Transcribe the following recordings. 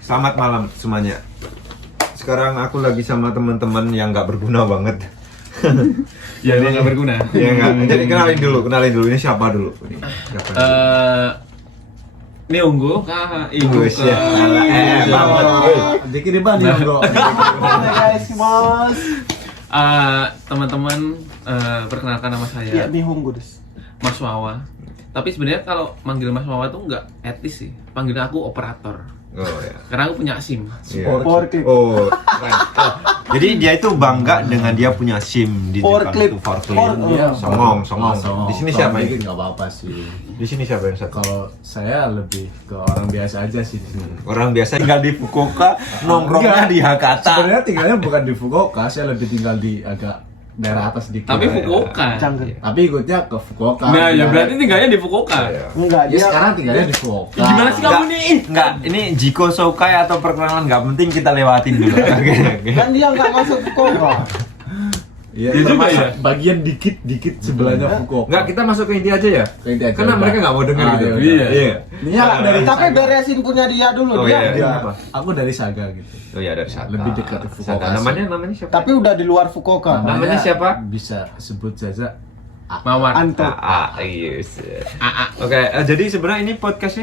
Selamat malam semuanya. Sekarang aku lagi sama teman-teman yang nggak berguna banget. Ya, nggak berguna. Ya nggak. Jadi kenalin dulu. Ini siapa dulu? Ini Unggu, Ibu ya. Banget. Dikirim ban ya, Bro. Guys, Mas. Teman-teman, perkenalkan nama saya Iya, nih Honggo des. Mas Wawa. Tapi sebenarnya kalau manggil Mas Wawa tuh nggak etis sih. Panggil aku operator. Oh ya. Karena aku punya SIM. Power clip. Oh, keren. Jadi dia itu bangga dengan dia punya SIM di Power Jepang clip. itu power clip. Iya. Songong. Di sini siapa ini? yang? Nggak apa-apa sih. Di sini siapa yang satu? Kalau saya lebih ke orang biasa aja sih di sini. Orang biasa tinggal di Fukuoka, nongkrongnya di Hakata. Sebenarnya tinggalnya bukan di Fukuoka, saya lebih tinggal di agak daerah atas dikit. Tapi Fukuoka. Canggung. Tapi ikutnya ke Fukuoka. Nah, ya berarti tinggalnya di Fukuoka. Enggak, Ya dia sekarang tinggalnya di Fukuoka. Gimana sih kamu nih? Enggak, ini Jiko Sokai atau perkenalan nggak penting kita lewatin dulu. Oke. kan dia enggak masuk Fukuoka. Iya, Dia juga termasuk ya? bagian dikit sebelahnya Fukuoka. Enggak, kita masuk ke inti aja ya. Ke inti aja, Karena udah. mereka nggak mau denger gitu. ya udah. Iya. Ini ya dari Tapi Saga. beresin punya dia dulu Oh, dia. iya. Dia, Kenapa? aku dari Saga gitu. Oh ya, dari sana. Lebih dekat ke Fukuoka. Namanya siapa? Tapi udah di luar Fukuoka. Namanya siapa? Bisa sebut saja Mawar. Anto. Yes. AA. Oke, jadi sebenarnya ini podcast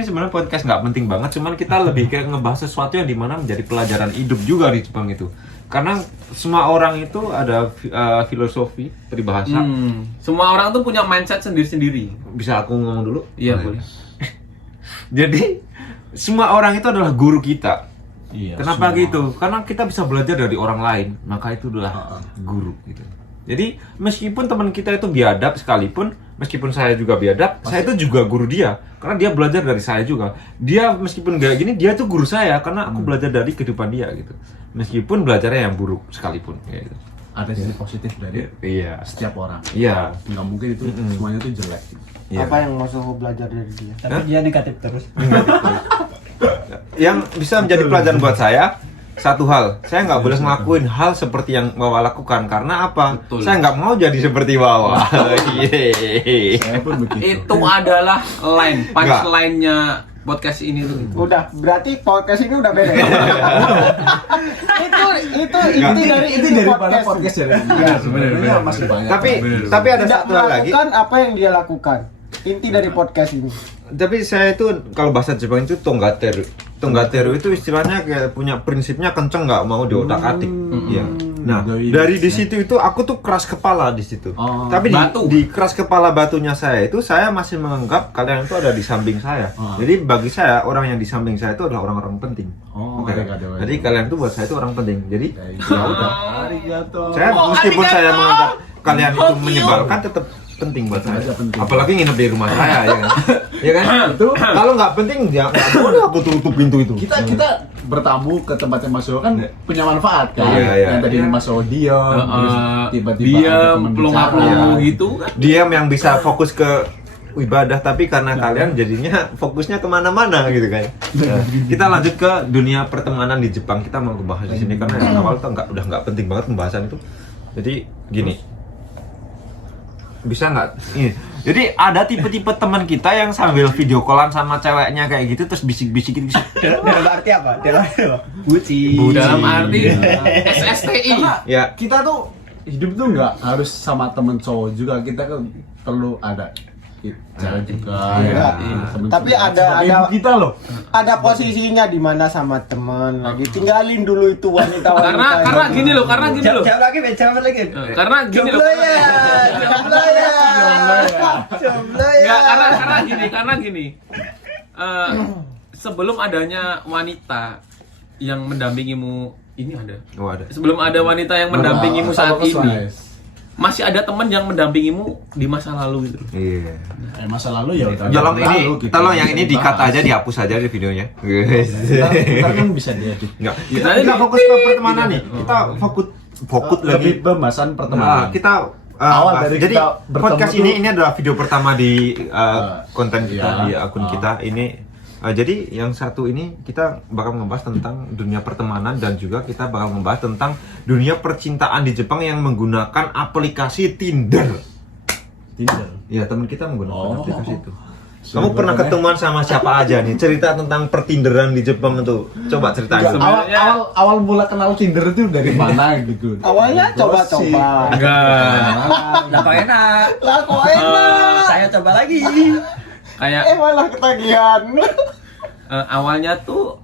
nggak penting banget, cuman kita lebih kayak ngebahas sesuatu yang dimana menjadi pelajaran hidup juga di Jepang itu. Karena semua orang itu ada filosofi peribahasa. Semua orang tuh punya mindset sendiri-sendiri. Bisa aku ngomong dulu? Iya, boleh. Jadi semua orang itu adalah guru kita. Iya. Kenapa semua. gitu? Karena kita bisa belajar dari orang lain, maka itu adalah guru gitu. Jadi meskipun teman kita itu biadab sekalipun, meskipun saya juga biadab, saya itu juga guru dia. Karena dia belajar dari saya juga. Dia meskipun kayak gini, dia tuh guru saya karena aku belajar dari kehidupan dia gitu. Meskipun belajarnya yang buruk sekalipun kayak gitu. Ada sisi positif dari Iya. setiap orang. Iya. Nggak mungkin itu semuanya itu jelek. Iya. Apa yang masuk belajar dari dia? Tapi dia negatif terus. Yang bisa menjadi pelajaran buat saya satu hal, saya nggak boleh ngelakuin hal seperti yang Wawa lakukan karena apa? Betul. Saya nggak mau jadi seperti Wawa. Yeay. Saya pun begitu. Itu adalah punchline-nya podcast ini tuh. Udah, berarti podcast ini udah beda. itu inti dari itu daripada podcast ya. Iya, Sebenarnya masih banyak. Tapi ada Tidak satu hal lagi. melakukan apa yang dia lakukan. Inti dari podcast ini. Tapi saya itu kalau bahasa Jepang itu tonggateru. Tonggateru itu istilahnya kayak punya prinsipnya kenceng, nggak mau diotak-atik. Iya. Nah, dari di situ itu aku tuh keras kepala di situ. Oh, Tapi batu. di keras kepala batunya saya itu saya masih menganggap kalian itu ada di samping saya. Jadi bagi saya orang yang di samping saya itu adalah orang-orang penting. Oh, Oke. arigato. Jadi kalian tuh buat saya itu orang penting. Jadi ya udah. Arigato. Saya Oh, meskipun arigato. saya menganggap kalian itu Thank you. menyebalkan tetap penting buat saya. Tetap penting. Apalagi nginep di rumah saya ya kan. Ya kan? Itu kalau nggak penting ya nggak boleh aku tutup pintu itu. Kita bertamu ke tempatnya Mas Yo kan punya manfaat kan. Iya, iya. Yang tadi Mas Yo diam, terus tiba-tiba ada Diam, teman pelongo-pelongo bicara. gitu kan. Diam yang bisa fokus ke ibadah, tapi karena kalian jadinya fokusnya kemana-mana gitu kan. Nah, kita lanjut ke dunia pertemanan di Jepang. Kita mau bahas di sini karena yang awal tuh udah nggak penting banget pembahasan itu. Jadi gini, bisa nggak? Ini. Jadi ada tipe-tipe teman kita yang sambil video callan sama ceweknya kayak gitu terus bisik-bisik gitu. Dalam arti apa? Dalam arti apa? Buci. Dalam arti Iya. SSTI. Ya, Kita tuh hidup tuh nggak harus sama temen cowok juga, kita kan perlu ada cewek juga Iya. temen Tapi cowok. ada- Sebagai ibu kita loh. Ada posisinya di mana sama teman lagi. Tinggalin dulu itu wanita-wanita. Karena gini loh, karena gini loh. Jawab lagi, jawab lagi. Karena gini loh. Jomblo ya. Jomblo ya. Enggak, karena gini. Sebelum adanya wanita yang mendampingimu ini ada. oh ada. Sebelum ada wanita yang mendampingimu saat ini, masih ada teman yang mendampingimu di masa lalu gitu. Iya. Masa lalu ya udah Tolong ini, lalu, gitu. tolong yang ini di-cut Bahas. aja, dihapus aja di videonya. Ntar kan bisa diedit. Enggak. Kita Kita ini- fokus ke pertemanan nih. Kita fokus Lebih lagi. pembahasan Nah, pertemanan. kita Awal bahas. dari Jadi kita bertemu podcast tuh- ini adalah video pertama di konten kita, iya. di akun kita ini. Jadi yang satu ini kita bakal ngebahas tentang dunia pertemanan dan juga kita bakal ngebahas tentang dunia percintaan di Jepang yang menggunakan aplikasi Tinder. Tinder. Ya, teman kita menggunakan Oh. aplikasi itu. Kamu pernah ketemuan sama siapa aja nih? Cerita tentang pertinderan di Jepang itu. Coba ceritain. Enggak, awal mula kenal Tinder itu dari mana gitu? Awalnya coba-coba. Enggak. Lah kok enak. Lah kok enak. Saya coba lagi. Kayak Malah ketagihan. awalnya tuh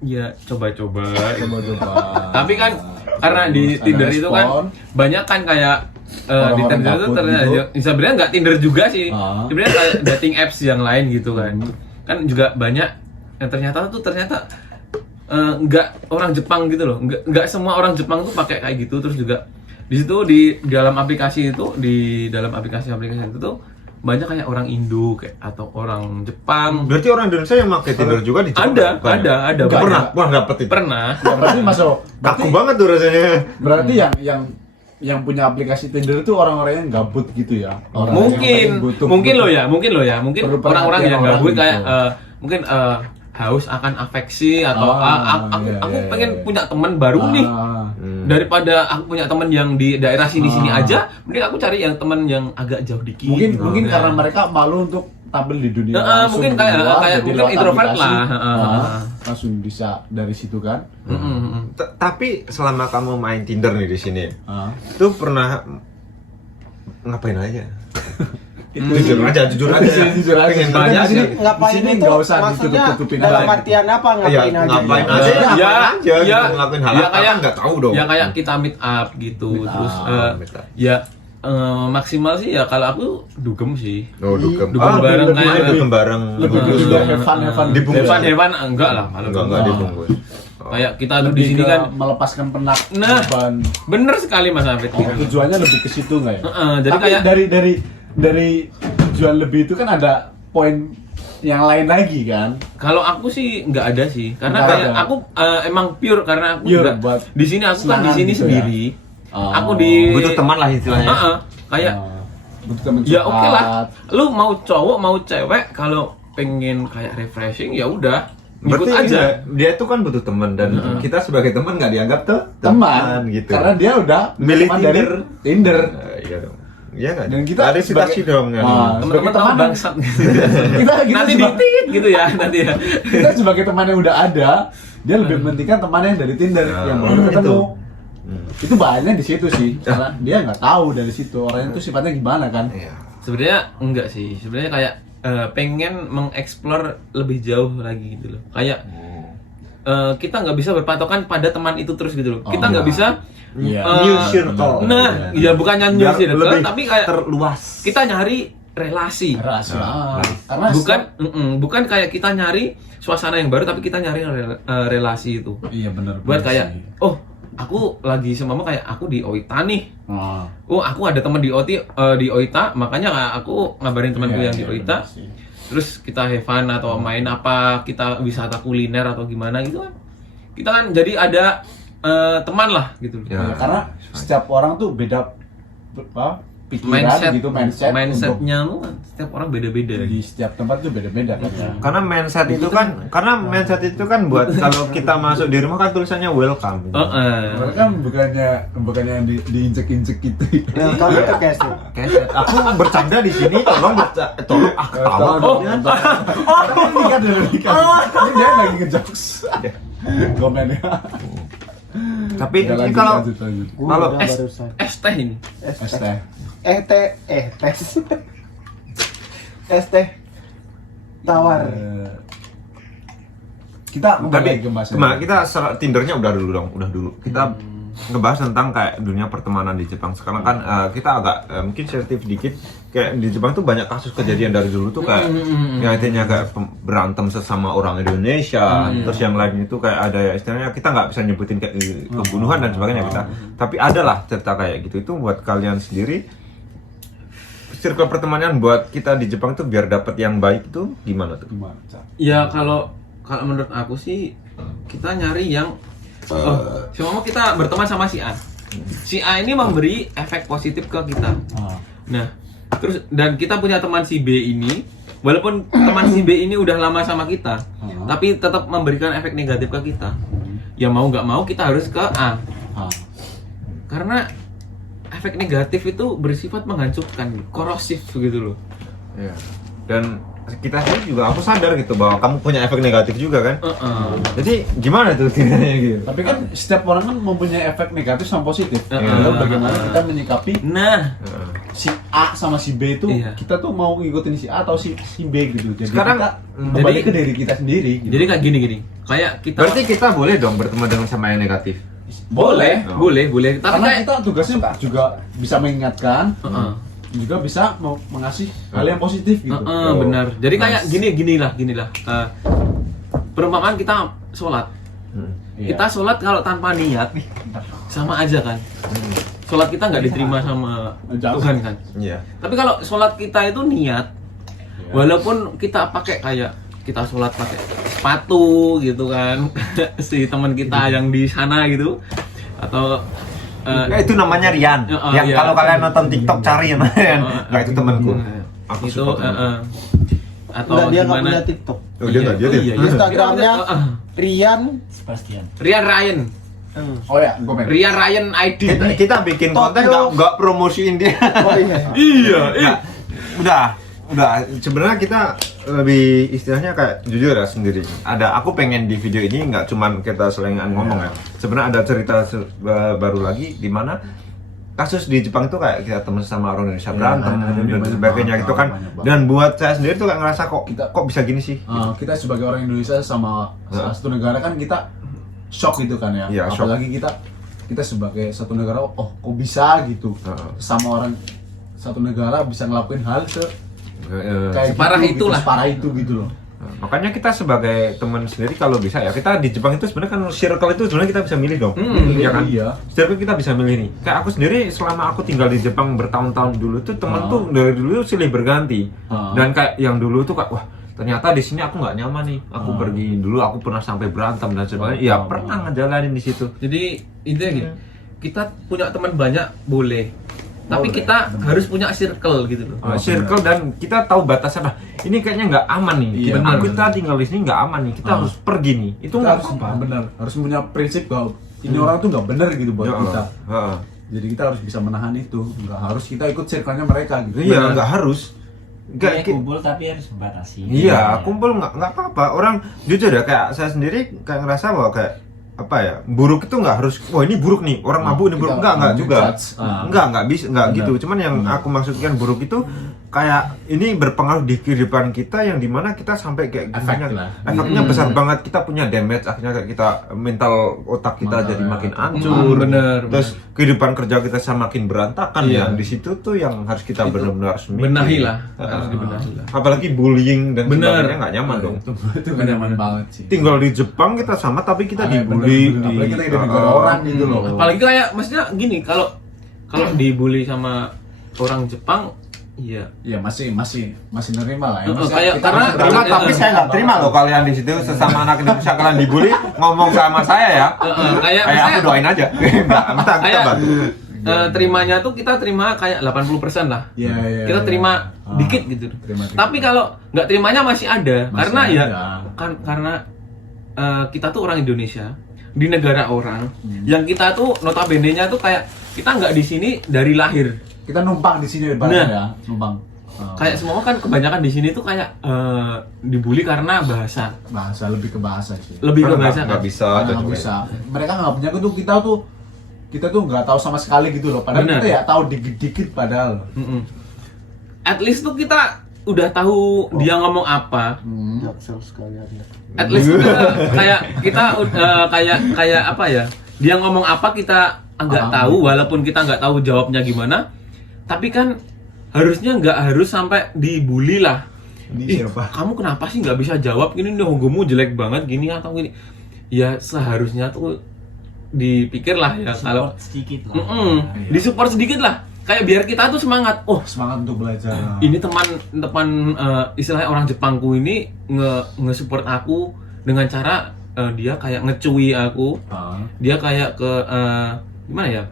ya coba-coba. Coba-coba. Tapi kan karena di Ada Tinder itu kan respon. banyak kan kayak di Orang-orang Tinder itu gabut ternyata gitu. sebenarnya nggak Tinder juga sih. Ah. Sebenarnya kayak dating apps yang lain gitu kan. Kan juga banyak yang ternyata nggak orang Jepang gitu loh. Nggak semua orang Jepang tuh pakai kayak gitu. Terus juga di situ di dalam aplikasi itu itu tuh banyak kayak orang Indo kayak atau orang Jepang. Berarti orang Indonesia yang pakai Tinder juga di Jepang? Ada. Enggak pernah dapet itu. Pernah. Ya, berarti masuk. Kaku banget tuh rasanya. Berarti yang punya aplikasi Tinder itu orang-orang yang gabut gitu ya. Orang Mungkin loh ya, mungkin Perlu orang-orang yang perhatian gabut orang kayak gitu. mungkin haus akan afeksi atau aku iya. pengen punya teman baru nih daripada aku punya teman yang di daerah sini aja, mending aku cari yang teman yang agak jauh dikit. Mungkin Nah. karena mereka malu untuk tampil di dunia Mungkin di kayak luar, jadi mungkin lewat introvert aplikasi, lah. langsung bisa dari situ kan. Tapi selama kamu main Tinder nih di sini, tuh pernah ngapain aja? Jujur aja. Jujur aja. Pengen banyak tanya sih. sih. Ngapain Di sini itu nggak usah maksudnya ditutup-tutupin dalam aja. artian apa Iya, ngapain aja? ngapain gitu? aja? Ya, Ngapain aja? ya, Gitu, ngelakuin hal ya apa kayak- kan nggak tahu dong. Ya kayak kita meet up gitu, terus meet up. ya maksimal sih ya kalau aku dugem sih. Oh, dugem. Dugem bareng kayak dugem bareng. Lebih ke Dugem. sudah have fun Dibungkus. Hewan enggak lah kalau Enggak dibungkus. Oh. kayak kita tuh di lebih sini ke kan melepaskan penat Nah. beban. bener sekali Mas Afid. Tujuannya lebih ke situ nggak ya? Jadi Tapi kayak dari tujuan lebih itu kan ada poin yang lain lagi kan. kalau aku sih nggak ada sih karena Nggak kayak ada. aku emang pure karena aku Pure juga buat di sini aku kan di senangan sini gitu ya? sendiri. Oh. Aku di Butuh teman lah istilahnya. kayak Butuh teman ya oke lah. curhat. Lu mau cowok mau cewek kalau pengen kayak refreshing ya udah ikut Berarti aja. dia tuh kan butuh teman dan kita sebagai teman nggak dianggap tuh Teman gitu. karena dia udah Milih teman dari Tinder. Tinder. Iya dong. Iya nggak? Dan kita klarifikasi sebagai- dong ya. Teman-teman teman tahu bangsat. kita Nanti sebagai- ditit gitu ya nanti ya. kita sebagai teman yang udah ada, dia lebih mementingkan teman yang dari Tinder yang baru ketemu. Itu banyak di situ sih, karena dia nggak tahu dari situ orang itu sifatnya gimana kan. Iya. Sebenarnya enggak sih. Sebenarnya kayak pengen mengeksplor lebih jauh lagi gitu loh. Kayak kita nggak bisa berpatokan pada teman itu terus gitu loh. Kita nggak bisa Iya. New circle. Nah, ya bukannya new Biar circle, lebih tapi kayak terluas. kita nyari relasi. Rahasia. Karena Bukan kayak kita nyari suasana yang baru, tapi kita nyari relasi itu. iya benar. Buat kayak, oh aku lagi seumpama kayak aku di Oita nih. Ah. Oh aku ada teman di Oita, makanya aku ngabarin temanku Iya, yang di iya, Oita. benar sih. Terus kita have fun atau main apa, kita wisata kuliner atau gimana gitu kan. Kita kan jadi ada teman lah gitu. Ya. Ya, karena setiap orang tuh beda apa, pikiran gitu, mindsetnya lu kan setiap orang beda-beda. di setiap tempat tuh beda-beda kan ya. Karena mindset itu kan buat kalau kita masuk di rumah kan tulisannya welcome. Mereka kan bukannya yang diinjek-injek gitu. Nah, kamu itu kayak sih. Keset. Aku bercanda di sini, tolong ketawa. Ini kan udah nikah. Ini dia lagi ngejokes. Komennya. Tapi Udah, ini lanjut. kalau Udah es barusan. teh ini. Es teh. Tes. Es teh tawar. Kita kembali Tapi lagi ke bahasa. kita Tindernya udah dulu. Kita ngebahas tentang kayak dunia pertemanan di Jepang. Sekarang kan kita agak mungkin sensitif dikit. Kayak di Jepang tuh banyak kasus kejadian dari dulu tuh kayak ya intinya kayak berantem sesama orang Indonesia. Terus yang lain itu kayak ada ya istilahnya kita nggak bisa nyebutin kayak kebunuhan dan sebagainya kita. Tapi adalah cerita kayak gitu itu buat kalian sendiri. Circle pertemanan buat kita di Jepang tuh biar dapet yang baik tuh gimana tuh? Ya kalau menurut aku sih kita nyari yang seumpama kita berteman sama si A. Si A ini memberi efek positif ke kita. Nah, terus dan kita punya teman si B ini, walaupun teman si B ini udah lama sama kita, tapi tetap memberikan efek negatif ke kita. Ya mau nggak mau kita harus ke A. Karena efek negatif itu bersifat menghancurkan, korosif gitu loh. Ya. Dan kita sendiri juga aku sadar gitu bahwa kamu punya efek negatif juga kan. Jadi gimana tuh tidaknya gitu? Tapi kan setiap orang kan mempunyai efek negatif sama positif. Heeh. Lalu bagaimana kita menyikapi Nah, si A sama si B itu, Iya. kita tuh mau ngikutin si A atau si B gitu. Jadi Sekarang, kita kembali jadi- ke diri kita sendiri. Gitu. jadi kayak gini. Kayak kita Berarti kita boleh dong berteman dengan sama yang negatif. boleh. Tapi karena kayak kita tugasnya juga bisa mengingatkan, Heeh. juga bisa mengasih hal yang positif gitu. Benar. Jadi kayak ginilah. Perumpamaan kita sholat. Iya. Kita sholat kalau tanpa niat sama aja kan. Sholat kita nggak diterima sama Jauh. Tuhan kan. Iya. Tapi kalau sholat kita itu niat, walaupun kita pakai kayak kita sholat pakai sepatu gitu kan, si teman kita yang di sana gitu, atau Ya, itu namanya Rian. Yang iya. kalau kalian nonton TikTok cari ya Rian. Nggak itu temanku. Aku itu suka temanku. atau Enggak, dia nggak gimana? punya TikTok. Oh, dia nggak, dia deh. iya. Instagramnya Rian. Sebastian. Rian Ryan, Oh ya, gue Rian Ryan ID. Kita bikin konten nggak promosiin dia. Oh iya. Iya. Udah. Sebenarnya kita lebih istilahnya kayak jujur ya sendiri. Aku pengen di video ini nggak cuman kita selingan ngomong ya. Sebenarnya ada cerita baru lagi di mana kasus di Jepang itu kayak kita temen sama orang Indonesia berantem dan sebagainya gitu kan. Dan buat saya sendiri tuh kayak ngerasa kok bisa gini sih. kita sebagai orang Indonesia sama salah satu negara kan kita shock gitu kan ya. Iya, shock. Apalagi kita sebagai satu negara, kok bisa gitu. Sama orang satu negara bisa ngelakuin hal kayak Separah gitu, itulah. separah itu gitu loh. Makanya kita sebagai teman sendiri kalau bisa ya kita di Jepang itu sebenarnya kan circle itu sebenarnya kita bisa milih dong, ya kan? Iya. Circle kita bisa milih nih. Kayak aku sendiri selama aku tinggal di Jepang bertahun-tahun dulu tuh teman tuh dari dulu silih berganti. Dan kayak yang dulu tuh kayak wah ternyata di sini aku nggak nyaman nih. Aku pergi dulu aku pernah sampai berantem dan sebagainya. Iya pernah ngejalanin di situ. Jadi intinya gini, kita punya teman banyak boleh, tapi kita harus punya circle gitu loh. Circle dan kita tahu batasan. Nah, ini kayaknya nggak aman nih. Iya, Kita tinggal di sini nggak aman nih. Kita harus pergi nih. Itu Kita nggak harus apa-apa. benar, harus punya prinsip bahwa ini orang tuh nggak benar gitu buat Ya, kita. heeh. Jadi kita harus bisa menahan itu. Nggak harus kita ikut circle-nya mereka gitu. Iya, nggak harus. Boleh Nggak, kumpul tapi harus membatasi. iya, kumpul nggak apa-apa. Orang jujur ya, kayak saya sendiri kayak ngerasa bahwa kayak apa ya, buruk itu nggak harus, wah ini buruk nih, orang mabuk ini buruk. kita Enggak juga. judge. Enggak bisa, enggak Benar. gitu. Cuman yang aku maksudkan buruk itu kayak ini berpengaruh di kehidupan kita yang dimana kita sampai kayak Efek gimana, lah. efeknya besar banget. Kita punya damage, akhirnya kayak kita mental otak kita jadi makin hancur. Bener. Terus kehidupan kerja kita semakin berantakan. Iya. Ya di situ tuh yang harus kita benar-benar harus mikir. Benahi lah, harus dibenahi lah. Apalagi bullying dan Bener. sebagainya nggak nyaman dong. Itu nggak nyaman banget sih. Tinggal di Jepang kita sama tapi kita Bener, dibully bener. Apalagi kita di negara orang gitu loh. Apalagi kayak maksudnya gini, kalau dibully sama orang Jepang, iya. Iya masih nerima lah ya. Maksudnya Kayak kita karena harus terima, Iya. tapi saya nggak terima loh kalian di situ sesama anak Indonesia kalian dibully ngomong sama saya ya. Kayak Kayak aku maksudnya- doain aja. Enggak, kita Kayak bantu. terimanya tuh kita terima kayak 80% lah. Iya, iya, Kita iya. terima dikit gitu. Terima dikit. Tapi kalau nggak terimanya masih ada, Masih karena ada. ya karena kita tuh orang Indonesia di negara orang yang kita tuh notabene-nya tuh kayak kita nggak di sini dari lahir. Kita numpang di sini ibaratnya ya, numpang. Kayak semua kan kebanyakan di sini tuh kayak dibully karena bahasa. Bahasa lebih ke bahasa sih. Lebih ke Karena bahasa nggak kan? bisa Karena dan nggak juga. bisa. Mereka nggak punya itu, kita tuh nggak tahu sama sekali gitu loh. Padahal Bener. kita ya tahu dikit-dikit padahal. Mm-mm. At least tuh kita udah tahu dia ngomong apa. Jaksel sekalian ya. At least kita kayak apa ya? Dia ngomong apa kita nggak tahu, walaupun kita nggak tahu jawabnya gimana. Tapi kan harusnya nggak harus sampai dibully lah. Ih, kamu kenapa sih nggak bisa jawab gini? Nonggomu jelek banget gini atau gini? Ya seharusnya tuh dipikir lah ya kalau Support sedikit lah. disupport sedikit lah. Kayak biar kita tuh semangat. Oh, Semangat untuk belajar. ini teman istilahnya orang Jepangku ini nge-support aku dengan cara dia kayak ngecui aku. Dia kayak gimana ya?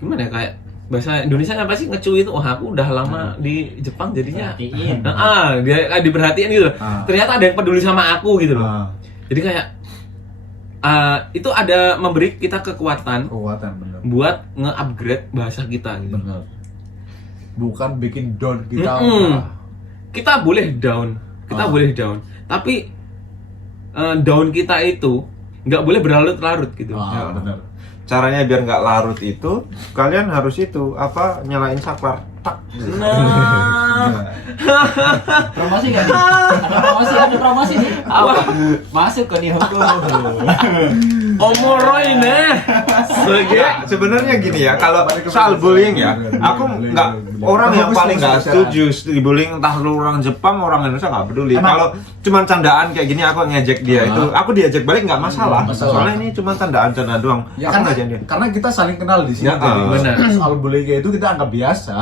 Gimana ya, kayak bahasa Indonesia apa sih ngecui itu? Oh, aku udah lama di Jepang jadinya. Perhatiin. Dia kayak diperhatiin gitu. Ternyata ada yang peduli sama aku gitu loh. Jadi kayak itu ada memberi kita kekuatan bener. buat nge-upgrade bahasa kita gitu. Bener. Bukan bikin down kita. Mm-mm. kita boleh down, tapi down kita itu nggak boleh berlarut-larut gitu. Benar. Caranya biar nggak larut itu, kalian harus nyalain saklar. Tak. Nah, Promosi kan? Ada promosi nih. apa? Masuk ke Nihongo. Omoroy nih. Ya, sebenarnya gini ya, kalau soal bullying ya, aku nggak orang yang paling nggak setuju dibullying, entah lu orang Jepang, orang Indonesia nggak peduli. Kalau cuma candaan kayak gini, aku ngejek dia itu, aku diajak balik nggak masalah. Soalnya ini cuma candaan doang. Ya Aku karena, ngajak dia. karena kita saling kenal di sini. Ya, jadi benar. soal bullying kayak itu kita anggap biasa.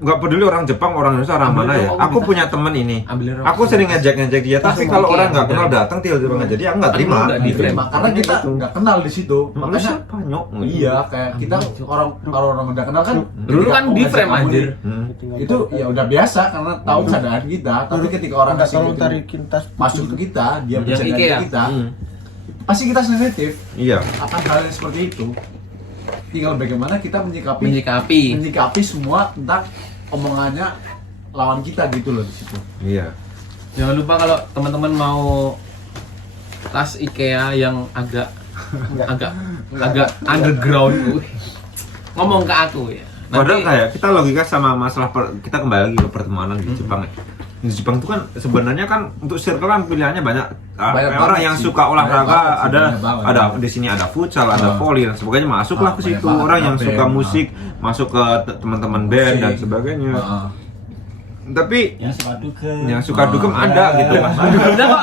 Nggak peduli orang Jepang, orang Indonesia, orang mana ya. Aku punya temen ini. Ambilin rokok. Aku sering ngejek dia, tapi kalau Oke, orang nggak benar. kenal datang tiba-tiba ngejek dia, aku nggak terima. Nggak di-frame. Karena kita nggak kenal di situ. Lu Makanya siapa nyok? iya kayak kita orang udah kenal kan. Dulu ketika kan mau di ngajak frame kamu anjir. nih, itu ya udah biasa karena tahu keadaan kita. Tapi ketika orang nggak kasih terlalu gitu, tarikin tas masuk ke kita, dia Yang bercanda Ikea. ke kita, pasti kita sensitif Iya. akan hal yang seperti itu. Tinggal bagaimana kita menyikapi semua tentang omongannya lawan kita gitu loh di situ. Iya. Jangan lupa kalau teman-teman mau tas IKEA yang agak underground, ngomong ke aku ya. Padahal kayak kita logika sama masalah kita kembali lagi ke pertemanan di Jepang ya. Di Jepang itu kan sebenarnya kan untuk circle kan pilihannya banyak. Banyak Kayak orang banget yang sih. suka olahraga Banyak banget sih, ada banyak banget. di sini ada futsal, ada volley dan sebagainya, masuklah ke Banyak situ. banget, Orang yang ada suka band, musik masuk ke teman-teman band dan Musik. sebagainya. Heeh. Tapi Yang suka dugem. yang suka dugem ada gitu. Udah kok.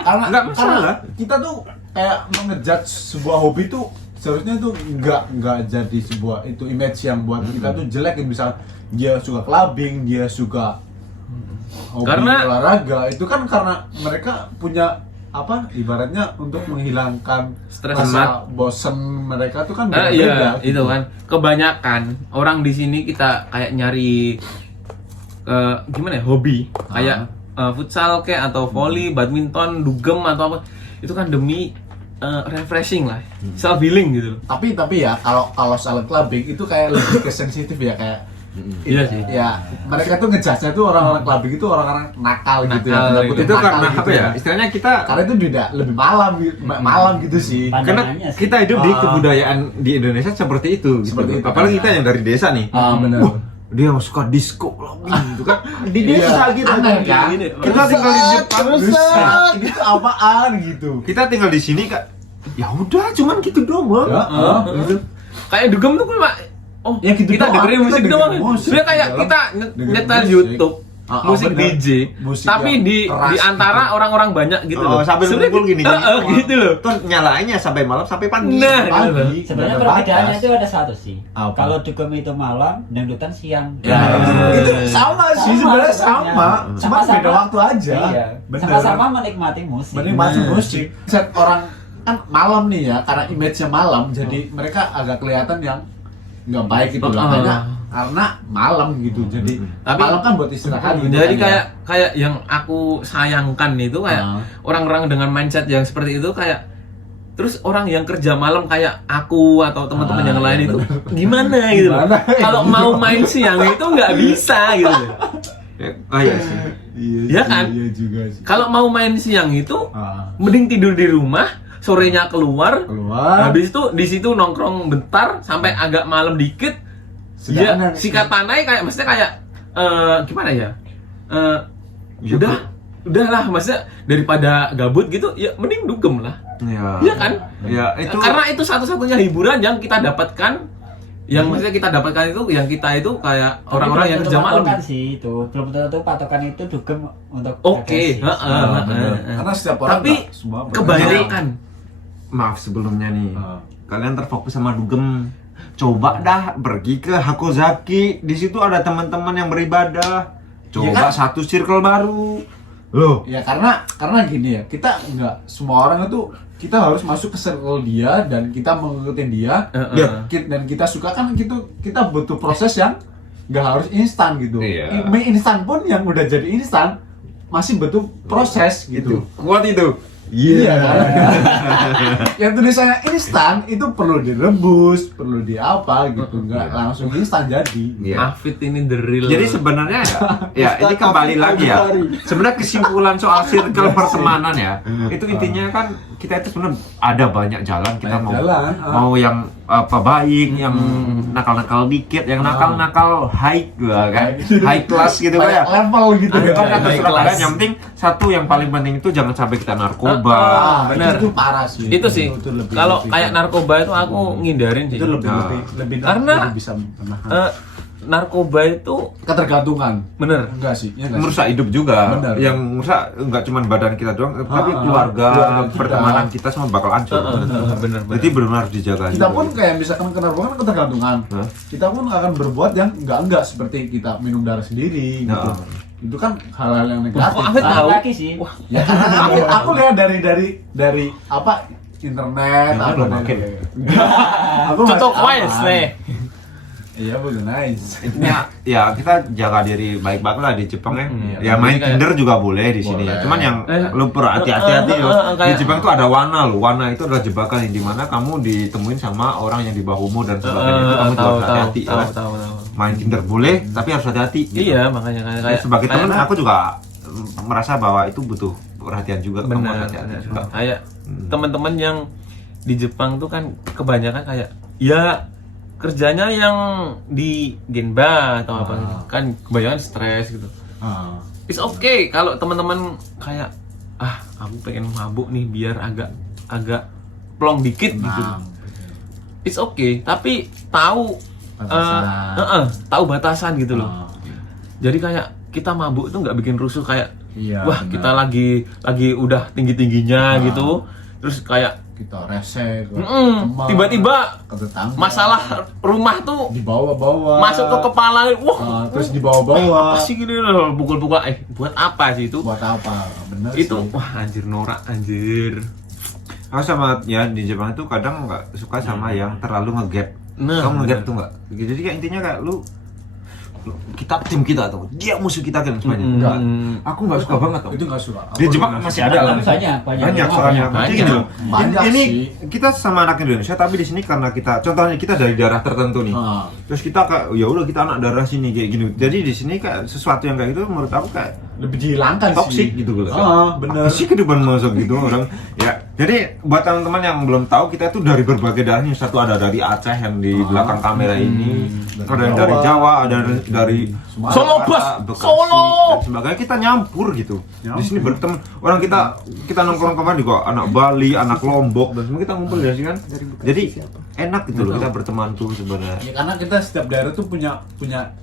Karena Nggak masalah. kita tuh kayak mengejat sebuah hobi tuh seharusnya tuh nggak jadi sebuah itu image yang buat kita tuh jelek. Misal dia suka clubbing, dia suka hobi Karena- olahraga, itu kan karena mereka punya ibaratnya untuk menghilangkan Stres. rasa bosen mereka tuh kan beda-beda Iya, gitu. itu kan. Kebanyakan orang di sini kita kayak nyari gimana ya, hobi kayak futsal kayak atau volley, badminton, dugem atau apa. Itu kan demi refreshing lah, self healing gitu. Tapi ya kalau soal clubbing itu kayak lebih ke sensitif ya kayak Iya sih. ya mereka tuh ngejudge-nya tuh orang-orang clubbing itu orang-orang nakal gitu ya. Nakal, Tanda kutip Itu nakal karena gitu apa ya? Istilahnya kita Karena itu beda, lebih malam gitu sih. karena Pandangannya sih. kita hidup di kebudayaan di Indonesia seperti itu gitu. Seperti itu, Apalagi kan. kita yang dari desa nih. Benar. Wah, dia yang suka disco lagi gitu kan. Di Iya, desa gitu aneh kan? Gini, Kita tinggal di Jepang. Buset, ini tuh apaan gitu. Kita tinggal di sini kak. Ya udah, cuman gitu doang. Bang. Gitu. Kayak dugem tuh kan, Pak. Oh, Ya gitu kita doang, dengerin kita musik dengerin doang. musik. Sebenarnya kayak Dalam- kita dengerin nyetel musik. YouTube, musik bener. DJ, Musik tapi yang di keras antara gitu. orang-orang banyak gitu Oh, loh. sambil Sebenarnya ngumpul gini. gitu loh. Tuh nyalainnya sampai malam sampai pagi. Nah, gitu loh. Pagi, Sebenarnya nggak ada perbedaannya batas. itu ada satu sih. Apa? Kalau dugem itu malam, dangdutan siang. Ya, itu sama sih sebenarnya sama, cuma Sama-sama. beda waktu aja. Iya. Bener. Sama-sama menikmati musik. menikmati musik. Set orang kan malam nih ya, karena image-nya malam, jadi mereka agak kelihatan yang nggak baik gitu lah. Karena malam gitu, jadi Tapi- malam kan buat istirahat gitu. Jadi kan, ya. kayak yang aku sayangkan itu kayak orang-orang dengan mindset yang seperti itu kayak terus orang yang kerja malam kayak aku atau teman-teman yang lain itu gimana gitu loh. Gimana? Kalau mau main siang itu nggak bisa gitu loh. Iya sih. Iya kan? Iya juga sih. Kalau mau main siang itu Ah, mending tidur di rumah, sorenya keluar, keluar. habis itu di situ nongkrong bentar sampai agak malam dikit. Ya, Sedangkan- sikat panai kayak maksudnya kayak gimana ya? Ya, Udahlah, maksudnya daripada gabut gitu, ya mending dugem lah. Iya. Iya kan? Ya itu. Karena itu satu-satunya hiburan yang kita dapatkan, yang maksudnya kita dapatkan itu, yang kita itu kayak Tapi orang-orang yang belum kerja tentu malam. patokan sih itu. Belum tentu patokan itu dugem untuk Oke, refreshing. heeh. Karena setiap orang Tapi nggak semua kebanyakan Maaf sebelumnya nih. Ah. Kalian terfokus sama dugem. Coba dah pergi ke Hakozaki. Di situ ada teman-teman yang beribadah. Coba kan? satu circle baru. Loh. Ya karena gini ya, kita nggak semua orang itu kita harus masuk ke circle dia dan kita mengikuti dia. Heeh. Dan kita suka kan kita butuh proses yang nggak harus instan gitu. Iya. Mie instan pun yang udah jadi instan masih butuh proses gitu. Kuat itu. Iya kan? Yang tulisannya instan itu perlu direbus, perlu di apa gitu, nggak langsung instan jadi. Iya. Afid ini the real. Jadi sebenarnya ya ini kembali lagi ya. Sebenarnya kesimpulan soal circle pertemanan ya, itu intinya kan kita itu sebenarnya ada banyak jalan kita Banyak mau jalan, mau yang apa baik, yang nakal-nakal dikit, yang nakal-nakal high gua kan, high class gitu kan ya. Banyak level gitu Ada ya. kan High terserah class. kalian. Yang penting satu yang paling penting itu jangan sampai kita narkoba. benar. Itu parah sih. Itu sih. lebih- Kalau lebih- kayak narkoba itu aku ngindarin sih. itu lebih Nah. lebih Karena, lebih bisa menahan narkoba itu ketergantungan. bener. Enggak sih, ya enggak sih? Merusak hidup juga. Benar. Yang merusak enggak cuma badan kita doang, tapi keluarga keluarga kita. pertemanan kita semua bakal hancur. Bener. Jadi benar harus dijaga. Kita juga. pun kayak misalkan kena narkoba kan ketergantungan. Hah? Kita pun akan berbuat yang enggak seperti kita minum darah sendiri gitu. Nah. Itu kan hal-hal yang negatif. Kok Afid tahu? Lagi sih. Ya karena aku lihat dari apa internet Yang apa belum dari- makin. Aku Tutup masih wise aman. nih. Iya betul nice. Intinya ya kita jaga diri baik-baik lah di Jepang ya. Ya main Jadi kayak- Tinder juga boleh di sini ya. Boleh. Cuman yang Eh, lu perlu hati-hati loh. Di kayak- Jepang tuh ada wana loh. Wana itu adalah jebakan yang dimana kamu ditemuin sama orang yang di bawah umur dan sebagainya. Itu kamu juga harus hati-hati ya. tahu. Main Tinder boleh, tapi harus hati-hati. Gitu. Iya, makanya Ya, sebagai teman kayak- aku juga merasa bahwa itu butuh perhatian juga. Kamu harus benar. hati-hati juga. Kayak teman-teman yang di Jepang tuh kan kebanyakan kayak ya kerjanya yang di Genba atau apa kan kebanyakan stres gitu. Ah. It's okay kalau teman-teman kayak aku pengen mabuk nih biar agak plong dikit gitu. Tenang. It's okay, tapi tahu Batasan. tahu batasan gitu loh. Ah. Jadi kayak kita mabuk itu nggak bikin rusuh kayak Iya, wah benar. kita lagi udah tinggi-tingginya gitu. Terus kayak Kita rese ke teman, tiba-tiba ke tetangga, masalah rumah tuh dibawa-bawa masuk ke kepala, wah terus dibawa-bawa apa sih gini loh, pukul-pukul, buat apa sih itu? buat apa? Bener Itu sih. wah anjir norak anjir. Aku sama ya di Jepang itu kadang nggak suka sama yang terlalu ngegap. Nah, Kamu ngegap bener. tuh nggak? Jadi kayak intinya kayak lu kita tim kita tuh dia musuh kita kan semuanya. Enggak. Aku nggak suka banget tuh. Itu nggak suka. Di Jepang masih ada lah. Banyak soalnya. Jadi gini loh. Banyak Ini sih. kita sama anak Indonesia tapi di sini karena kita contohnya kita dari daerah tertentu nih. Ah. Terus kita kayak ya udah kita anak daerah sini kayak gini. Jadi di sini kayak sesuatu yang kayak gitu menurut aku kayak Lebih dihilangkan toxic sih. gitu loh. Bener. Apa sih kehidupan masuk gitu orang. Ya, jadi buat teman-teman yang belum tahu kita itu dari berbagai daerah. Yang satu ada dari Aceh yang di belakang kamera ini, ada yang dari Jawa, ada dari Sumatera, Solo, Bos. Bekasi, Solo. dan sebagainya. Kita nyampur gitu. Di sini berteman orang kita nongkrong kemarin juga anak Bali, anak Lombok dan semua kita ngumpul ya sih kan. Jadi enak gitu loh kita berteman tuh sebenarnya. Ya, karena kita setiap daerah tuh punya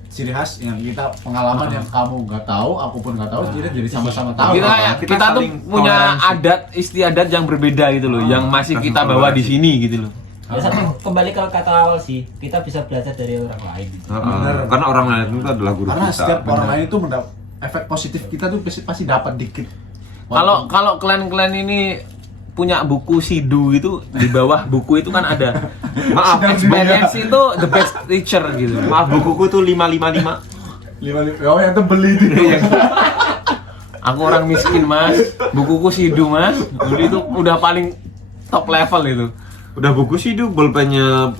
ciri khas yang kita pengalaman yang kamu nggak tahu, aku pun nggak tahu, jadi sama-sama tahu. Kita, kita kita tuh saling punya toleransi. adat istiadat yang berbeda gitu loh, yang masih kita bawa di sini gitu loh. Ya satu kembali ke kata awal sih, kita bisa belajar dari orang lain. Bener. Karena orang lain itu adalah guru Karena kita. setiap orang Benar. lain itu mendapat efek positif kita tuh pasti dapat dikit. Kalau kalian ini punya buku Sidu itu di bawah buku itu kan ada maaf experience itu the best teacher gitu. Maaf bukuku tuh 555. Oh yang tebel itu. Aku orang miskin mas, bukuku Sidu mas, jadi itu udah paling top level itu. Udah buku sih itu bolpennya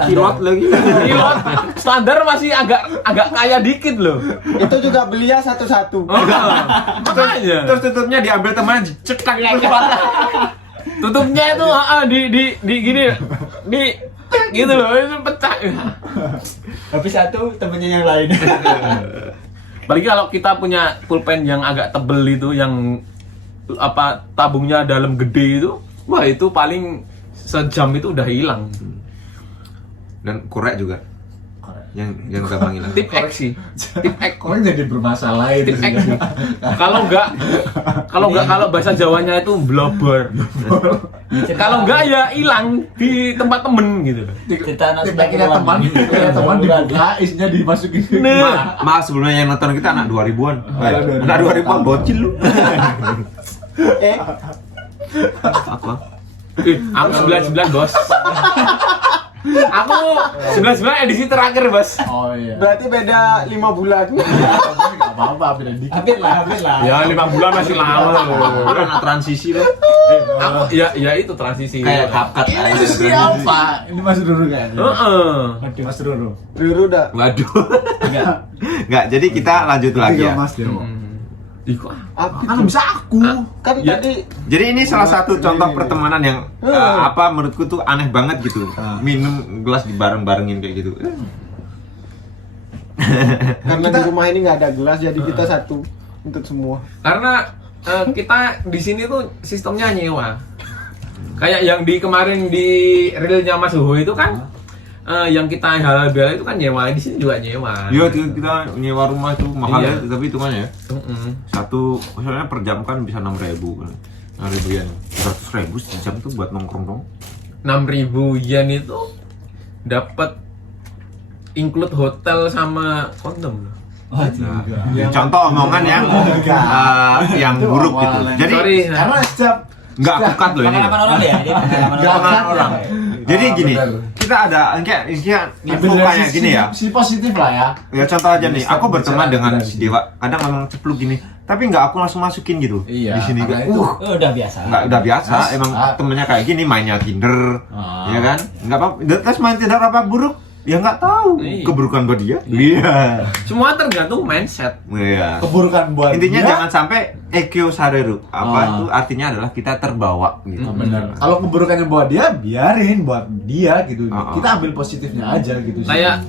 pilot lagi. Pilot standar masih agak kaya dikit loh. Itu juga belinya satu-satu. Makanya. Terus tutupnya diambil teman cetak terus patah. Tutupnya itu di gini di gitu loh, itu pecah. Habis satu temennya yang lain. Apalagi kalau kita punya pulpen yang agak tebel itu, yang apa tabungnya dalam gede itu, wah itu paling sejam itu udah hilang. Dan korek juga. Yang gampang hilang. Tip X sih. Tip X. Orang jadi bermasalah itu. Tip X. Kalau kalau bahasa Jawanya itu blobber. Kalau enggak ya hilang di tempat temen gitu. Cerita anak Tipeknya sekolah. teman, teman dibuka, isinya dimasukin. Nah, Maaf sebelumnya yang nonton kita anak 2000-an. Anak 2000-an bocil lu. Apa? aku 99 bos. Aku 99 edisi terakhir bos. Oh iya. Berarti beda 5 bulan. Nggak apa-apa, beda dikit. Hampir lah. Ya 5 bulan masih lama loh. Karena transisi loh. Aku ya itu transisi. Kayak CapCut aja. Ini siapa? Ini Mas Ruru kayaknya. Heeh. Mas Ruru. Dulu dah. Waduh. Enggak, jadi kita lanjut lagi ya. Mas Dewo. Ih kok Apa Kan itu? bisa aku. Kan Ya. tadi Jadi ini salah satu contoh pertemanan yang apa menurutku tuh aneh banget gitu. Minum gelas dibareng-barengin kayak gitu. karena di rumah ini nggak ada gelas jadi kita satu untuk semua. karena kita di sini tuh sistemnya nyewa. Kayak yang di kemarin di realnya Mas Hugo itu kan yang kita halal bihalal itu kan nyewa, di sini juga nyewa. Iya, kita nyewa rumah itu mahal Iya. ya, tapi hitungannya ya. Heeh. Satu, misalnya per jam kan bisa 6.000 kan. 6.000 yen. 100.000 sejam tuh buat nongkrong dong. 6.000 yen itu dapat include hotel sama kondom. Ya, contoh omongan yang buruk gitu. Jadi Sorry. Karena setiap nggak aku cut loh ini. Pengalaman orang ya, ini pengalaman Nggak orang. akan Orang. Jadi Ah, gini, bener. kita ada kayak info Ambil dari kayak sisi- gini ya. Si positif lah ya. Ya contoh aja nih, aku berteman dengan Bicara si Dewa. Kadang ngomong cepluk gini, tapi nggak aku langsung masukin gitu. Iya, Di sini karena kayak, itu. Udah biasa. nggak udah biasa. Mas, Emang temennya kayak gini, mainnya Tinder, Ah. ya kan? Nggak apa. Terus main Tinder apa buruk? Ya nggak tahu. Iya. Keburukan buat dia. Iya. Semua tergantung mindset. Iya. Keburukan buat Intinya dia. jangan sampai ekyo sareru. Apa Ah. itu artinya adalah kita terbawa gitu. Nah, benar. Kalau keburukannya buat dia, biarin buat dia gitu. Ah, ah. Kita ambil positifnya aja gitu. Kayak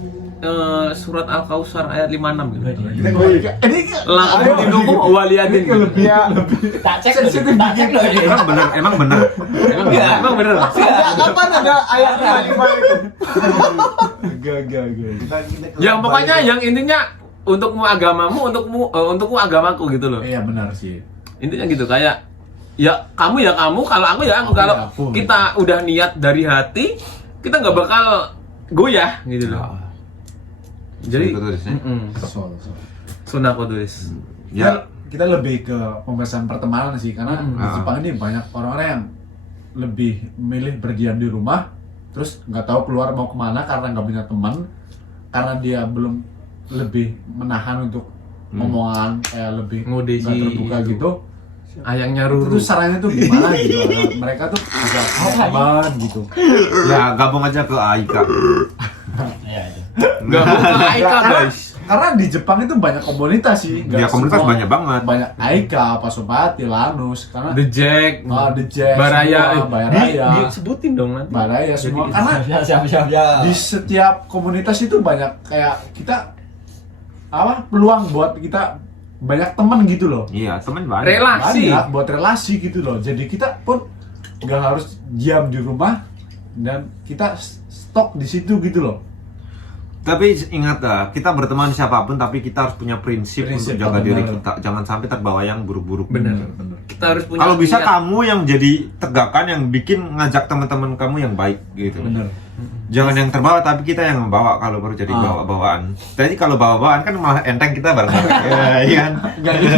surat Al-Kausar ayat 56 gitu. Ini Lakum dinukum waliyadin. Ya, Tak cek loh ini. Emang bener. Emang bener. kapan ada ayat lima itu? Gak. Yang pokoknya yang intinya untukmu agamamu, untukku agamaku gitu loh. Iya benar sih. Intinya gitu kayak ya kamu, kalau aku ya aku. Aku Kalau ya aku. kita udah niat dari hati, kita nggak bakal goyah gitu loh. Jadi Sunnah Qudus, ya? Soal. sunnah Qudus. Ya, Kita lebih ke pembahasan pertemanan sih karena di Jepang ini banyak orang-orang yang lebih milih berdiam di rumah terus nggak tahu keluar mau kemana karena nggak punya teman, karena dia belum lebih menahan untuk omongan kayak lebih Ngudesi nggak terbuka gitu. Ayangnya Ruru. Itu sarannya tuh gimana gitu? Mereka tuh bisa punya teman gitu. ya gabung aja ke Aika. Ya, itu. Nggak bukan Aika guys. Karena di Jepang itu banyak komunitas sih. Ya, komunitas banyak banget. Banyak Aika, Pasopati, Lanus, karena The Jack, The Jack, Baraya, semua, Baraya, disebutin dong nanti. Baraya semua. Karena Siap. di setiap komunitas itu banyak kayak kita peluang buat kita banyak teman gitu loh. Iya, teman banyak. Relasi. Banyak buat relasi gitu loh. Jadi kita pun nggak harus diam di rumah dan kita stok di situ gitu loh. Tapi ingat lah, kita berteman siapapun tapi kita harus punya prinsip Prinsip, untuk jaga diri benar. kita. Jangan sampai terbawa yang buruk-buruk. Bener. Bener. Kita harus punya. Kalau bisa niat. kamu yang jadi tegakan yang bikin ngajak teman-teman kamu yang baik gitu. Bener. Jangan yang terbawa tapi kita yang membawa kalau baru jadi bawa-bawaan. Jadi kalau bawa-bawaan kan malah enteng kita bareng-bareng. Iya kan? Nggak gitu.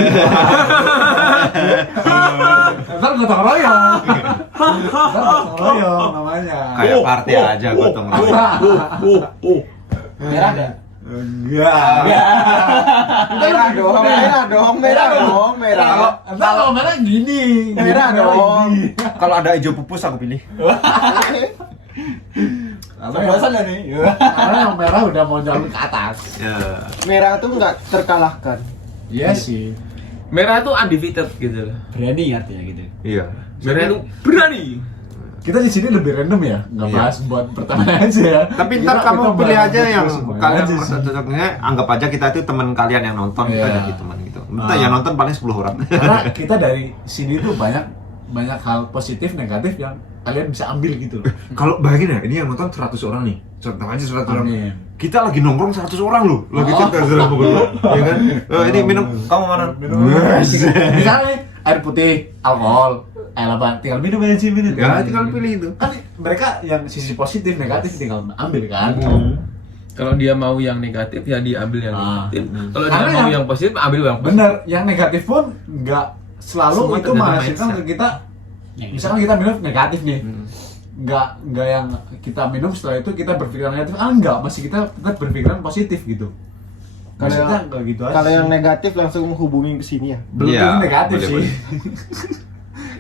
Ntar gotong royong. Ntar gotong royong namanya. Kayak party aja gotong royong. Merah enggak? Enggak. Merah dong. Ntar kalau merah gini. Merah dong. Kalau ada hijau pupus aku pilih. Bosan ya nih. Karena yang merah udah mau jalan ke atas. Ya. Merah tuh nggak terkalahkan. Iya sih. Merah tuh undefeated gitu loh. Berani artinya gitu. Iya. Merah tuh berani. Kita di sini lebih random ya, nggak Iya. bahas buat pertemanan aja ya. Tapi ntar Kita kamu bahas pilih aja buat yang semuanya kalian aja merasa sih. cocoknya. Anggap aja kita itu teman kalian yang nonton, kita Iya. jadi teman gitu. Entah yang nonton paling 10 orang. Karena kita dari sini tuh banyak hal positif negatif yang kalian bisa ambil gitu loh. Kalau bayangin ya, ini yang nonton 100 orang nih. Contoh aja 100 orang. Amin. Kita lagi nongkrong 100 orang loh. Lagi cerita dalam berdua, ya kan? Ini minum, kamu mana? Misalnya nih, air putih, alkohol, air apa? Tinggal minum aja sih minum. Ya, tinggal pilih itu. Kan mereka yang sisi positif negatif tinggal ambil kan. Kalau dia mau yang negatif ya dia ambil yang Ah. negatif. Kalau dia Karena mau yang- yang positif ambil yang positif. Bener, yang negatif pun nggak selalu Semua itu tergantung menghasilkan mindset. ke kita. Misalkan kita minum negatif nih, nggak yang kita minum setelah itu kita berpikiran negatif, enggak, masih kita tetap berpikiran positif gitu. Maksudnya nggak gitu aja. Kalau sih. yang negatif langsung hubungin ke sini ya. belum Iya, tentu negatif boleh, sih. boleh.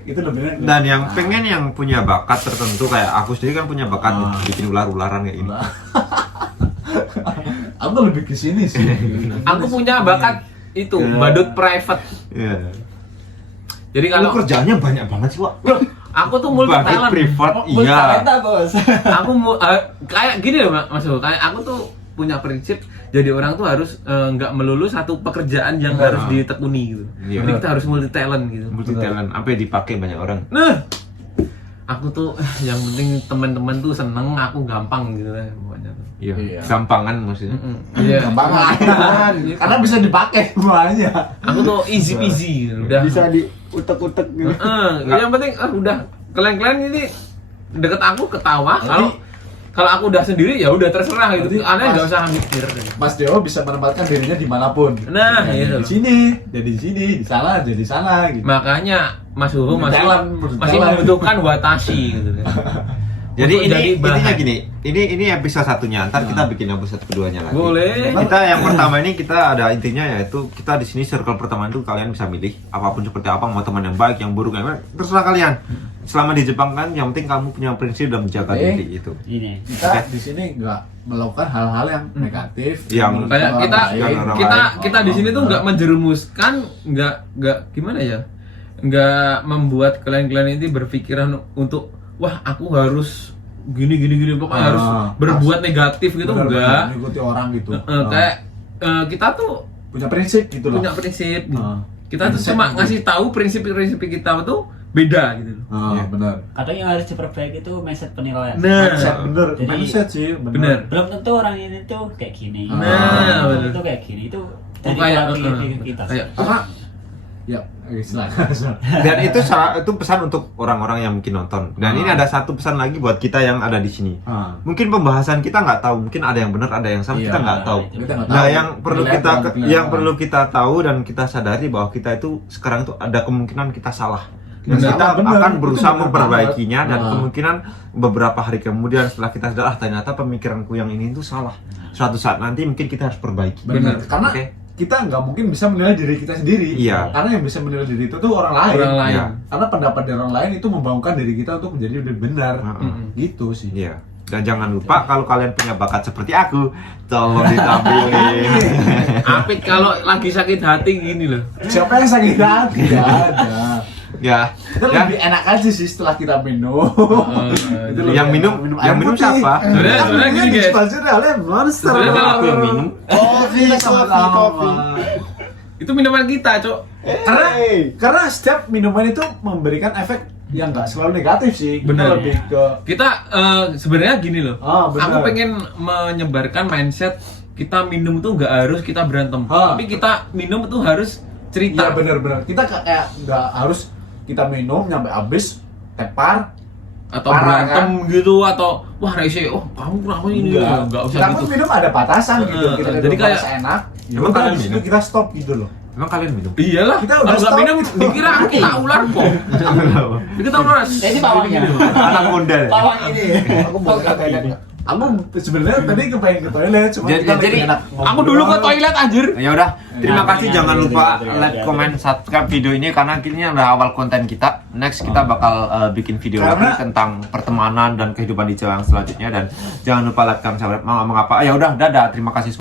Itu lebih Dan yang pengen yang punya bakat tertentu kayak aku sendiri kan punya bakat bikin ular-ularan kayak gini. aku lebih ke sini sih. Aku punya bakat itu badut private. Iya. Jadi Kalau kalau kerjaannya banyak banget sih, Wak. aku tuh multi Bakat talent. privat, Multi iya. talenta, Bos. Aku kayak gini loh Mas Bro. Kayak aku tuh punya prinsip jadi orang tuh harus nggak melulu satu pekerjaan yang harus ditekuni gitu. Iya. Jadi kita harus multi talent gitu. Multi talent, apa yang dipakai banyak orang. Nah, aku tuh yang penting teman-teman tuh seneng, aku gampang gitu lah pokoknya. Iya. Iya. Gampangan maksudnya. Iya. Gampangan. Karena bisa dipakai semuanya. Aku tuh easy peasy gitu. Udah. Bisa diutek-utek gitu. Yang penting udah kalian ini deket aku ketawa. Kalau aku udah sendiri ya udah terserah gitu. Berarti Aneh pas- nggak usah mikir. Mas Dewo bisa menempatkan dirinya dimanapun. Nah, Jadi iya. di sini, jadi di sini, di sana, jadi di sana gitu. Makanya Mas Huru masih Berjalan. membutuhkan watashi gitu kan. Jadi Untuk jadi ini intinya bahan. gini, ini episode satunya, ntar kita bikin episode keduanya lagi. Boleh. Kita yang pertama ini kita ada intinya yaitu kita di sini circle pertama itu kalian bisa milih apapun seperti apa, mau teman yang baik, yang buruk, yang baik, terserah kalian. Selama di Jepang kan yang penting kamu punya prinsip dan menjaga Oke. diri itu. Ini. Kita di sini nggak melakukan hal-hal yang negatif. Yang menurut Kayak orang kita lain. orang kita lain. kita di sini tuh nggak menjerumuskan, nggak gimana ya, nggak membuat kalian ini berpikiran untuk wah aku harus gini pokoknya harus berbuat negatif gitu Benar-benar enggak. mengikuti orang gitu. Kayak kita tuh punya prinsip gitu loh. punya prinsip gitu. Kita tuh Mindset cuma gitu. ngasih tahu prinsip-prinsip kita tuh beda gitu. Iya, benar. Kadang yang harus diperbaiki itu mindset penilaian. Mindset bener, Jadi- mindset sih Bener. Belum tentu orang ini tuh kayak gini. Nah, Belum bener. tentu kayak gini. Itu Oh, dari kayak pola pikir kita. kayak Karena ya, silakan. Dan itu pesan untuk orang-orang yang mungkin nonton. Dan ini ada satu pesan lagi buat kita yang ada di sini. Mungkin pembahasan kita nggak tahu, mungkin ada yang benar, ada yang salah, Iya. kita nggak tahu. Kita nggak Nah, tahu. yang perlu Penilaian kita bukan penilaian yang orang. perlu kita tahu dan kita sadari bahwa kita itu sekarang itu ada kemungkinan kita salah. Dan Benar, kita benar. akan Itu berusaha benar memperbaikinya banget. dan Nah. kemungkinan beberapa hari kemudian setelah kita sadar ternyata pemikiranku yang ini itu salah. Suatu saat nanti mungkin kita harus perbaiki. Benar. Karena Oke. kita nggak mungkin bisa menilai diri kita sendiri. Iya. Karena yang bisa menilai diri itu tuh orang lain. orang lain. Iya. Karena pendapat dari orang lain itu membangunkan diri kita untuk menjadi lebih benar. Heeh. Gitu sih. Iya. Dan jangan lupa kalau kalian punya bakat seperti aku, tolong ditampilin. Apik kalau lagi sakit hati gini loh. Siapa yang sakit hati? Gak ada. Ya. Kita Ya. lebih enak aja sih setelah kita minum. Itu lebih Yang enak. minum- yang air minum putih. siapa? Sebenarnya gini, guys. Disponsori oleh Monster. Sebenarnya kalau aku yang minum. Kopi, kopi. Itu minuman kita, Cok. Karena setiap minuman itu memberikan efek yang nggak selalu negatif sih. Kita Benar. lebih ke Kita sebenarnya gini loh. benar. Aku pengen menyebarkan mindset kita minum tuh nggak harus kita berantem, tapi kita minum tuh harus Iya cerita. benar-benar. Kita kayak nggak harus kita minum nyampe habis tepar. Atau Parah, berantem gitu atau wah rese, oh kamu kenapa ini? Nggak usah Kita gitu. pun minum ada batasan gitu. Kita Jadi kayak- enak. Emang kalian di situ minum? kita stop gitu loh. Emang kalian minum? Iyalah, Kita udah kalau nggak stop minum gitu. dikira kita ular kok. Kita ular. Ini pawangnya. Anak muda. Pawang ini. Aku mau Aku sebenarnya tadi kepengen ke toilet, cuma Jadi- kita lagi jadi enak Aku dulu ke toilet anjir. Ya udah, terima kasih. Jangan lupa Terima kasih. like, comment, subscribe video ini karena ini adalah awal konten kita. Next kita bakal bikin video Karena- lagi tentang pertemanan dan kehidupan di Jawa yang selanjutnya dan jangan lupa like, comment, subscribe. Mau ngomong apa? Ya udah, dadah. Terima kasih.